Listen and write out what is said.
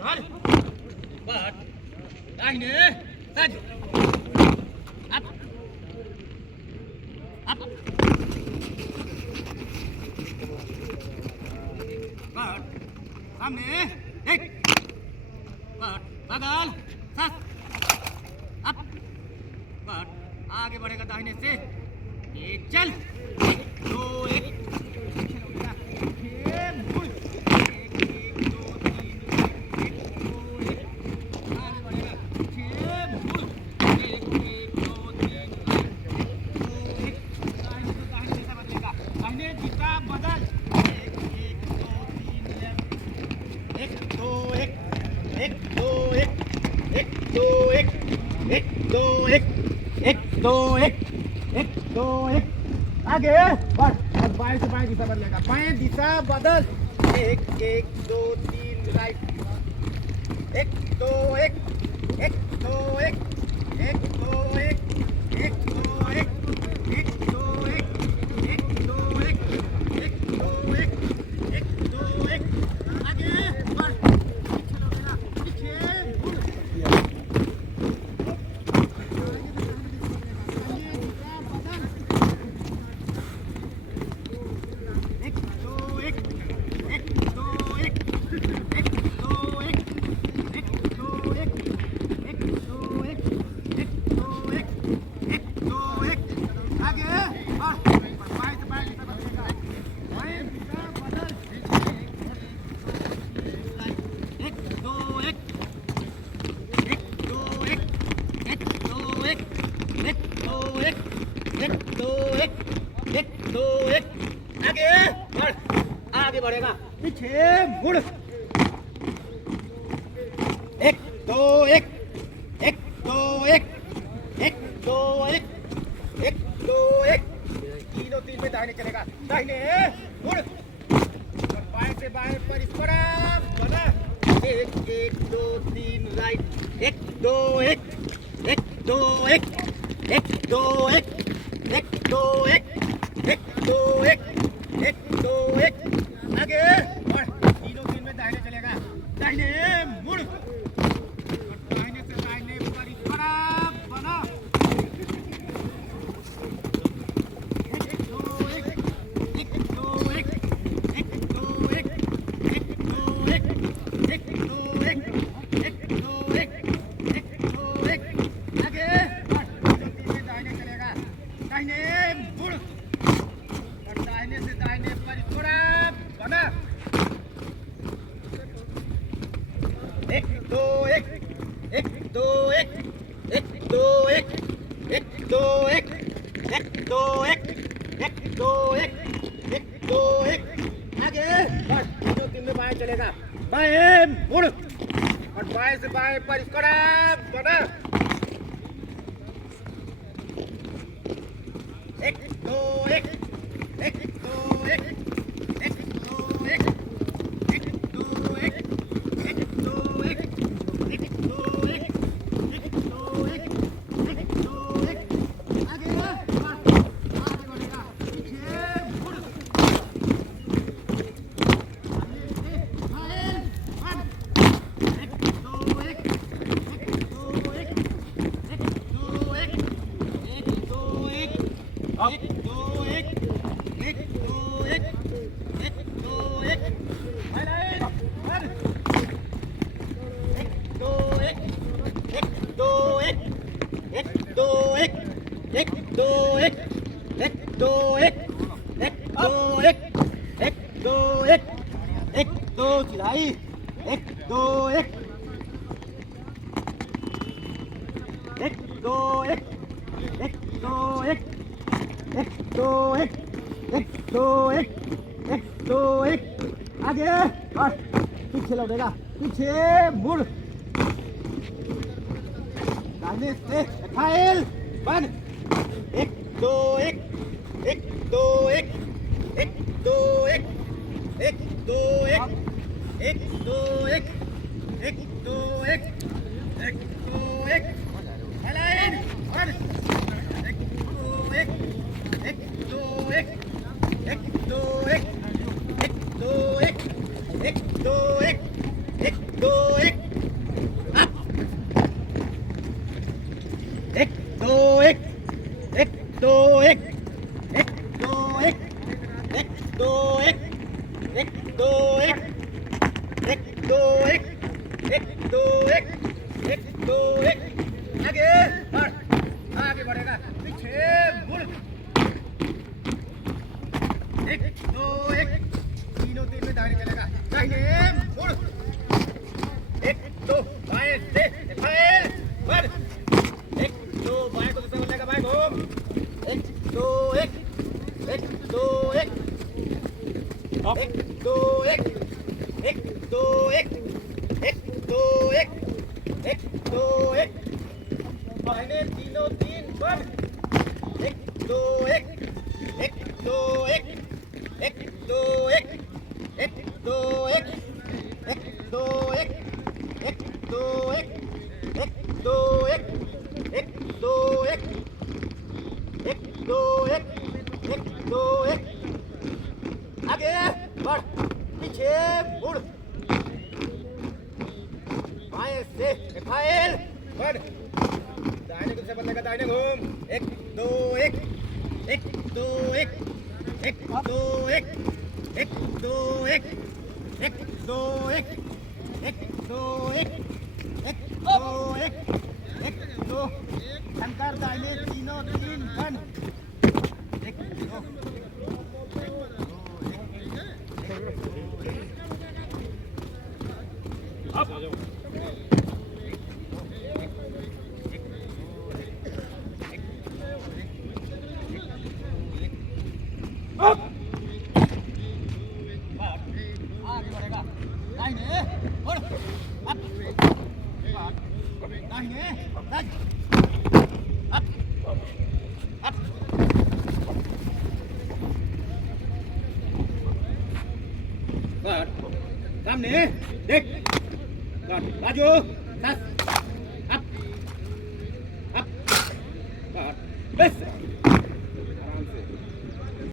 Hadi. Bak. Aynı. Hadi. Up. Up. Bak. सामने. एक. But बगल. साथ. अप. बट आगे बढ़ेगा दाहिने से. एक चल. एक दो एक. आगे बढ़ और बाएं से बाएं दिशा बदलेगा बाएं दिशा बदल एक एक दो तीन राइट एक दो एक एक दो एक एक दो एक एक दो एक एक दो एक एक दो एक एक दो एक एक दो एक आगे बढ़ पीछे आगे बढ़ेगा पीछे मुड़ एक दो एक एक दो एक एक दो एक एक दो एक तीनों तीन में दाहिने चलेगा दाहिने मुड़ और बाएं से बाएं पर इस पर बना एक एक दो तीन राइट एक दो एक एक दो एक एक दो एक एक दो एक एक दो एक एक दो एक आगे बढ़ तीनों तीन में दाहिने चलेगा दाहिने मुड़ और दाहिने से दाहिने पर इस तरफ बना एक दो एक एक दो एक एक दो एक एक दो एक एक दो एक एक दो एक एक दो एक आगे बढ़ तीनों तीन में दाहिने चलेगा दाहिने मुड़ और दाहिने से दाहिने पर इस तरफ बना एक दो एक एक दो एक एक दो एक एक दो एक एक दो एक एक दो एक एक दो एक आगे बस तीनों तीन में बाएं चलेगा बाएं मुड़ और बाएं से बाएं पर इसको बना एक दो एक एक दो एक एक दो एक एक दो एक एक दो एक एक दो एक एक दो एक एक दो एक आगे बढ़ेगा पीछे मुड़ एक दो एक एक दो एक एक दो एक एक दो एक एक दो एक एक दो एक एक दो एक एक दो एक एक दो एक एक दो एक एक दो एक एक दो एक एक दो एक एक दो एक एक दो चिढ़ाई एक दो एक एक दो एक एक दो एक एक दो एक एक दो एक एक दो एक आगे और पीछे लौटेगा पीछे मुड़ दाहिने से फाइल बंद एक दो एक एक दो एक एक दो एक एक दो एक एक दो एक एक दो एक एक दो एक लाइन बंद एक दो एक एक दो एक एक दो एक एक दो एक एक दो एक एक दो एक अप एक दो एक एक दो एक एक दो एक एक दो एक एक दो एक एक दो एक एक दो एक एक दो एक आगे बढ़ आगे बढ़ेगा पीछे मुड़ एक दो एक तीनों तीन में दाहिने चलेगा दाहिने मुड़ एक दो बाएं से फाइल बढ़ एक दो बाएं को दूसरा बल्ले का बाएं घूम एक दो एक एक दो एक एक दो एक एक दो एक एक दो एक एक दो एक दाहिने तीनों तीन बढ़ एक दो एक एक दो एक एक दो एक एक दो एक एक दो एक एक दो एक एक दो एक एक दो एक एक दो एक एक दो एक आगे बढ़ पीछे मुड़ बाएं से फाइल बढ़ दाहिने को से बदलेगा दाहिने घूम एक दो एक एक दो एक एक दो एक एक दो एक एक दो एक एक दो एक एक दो एक एक दो शंकर दाहिने तीनों तीन बन एक दो अब आगे बढ़ेगा दाहिने और अप दाहिने दाहिने अप अप सामने देख बाजू 10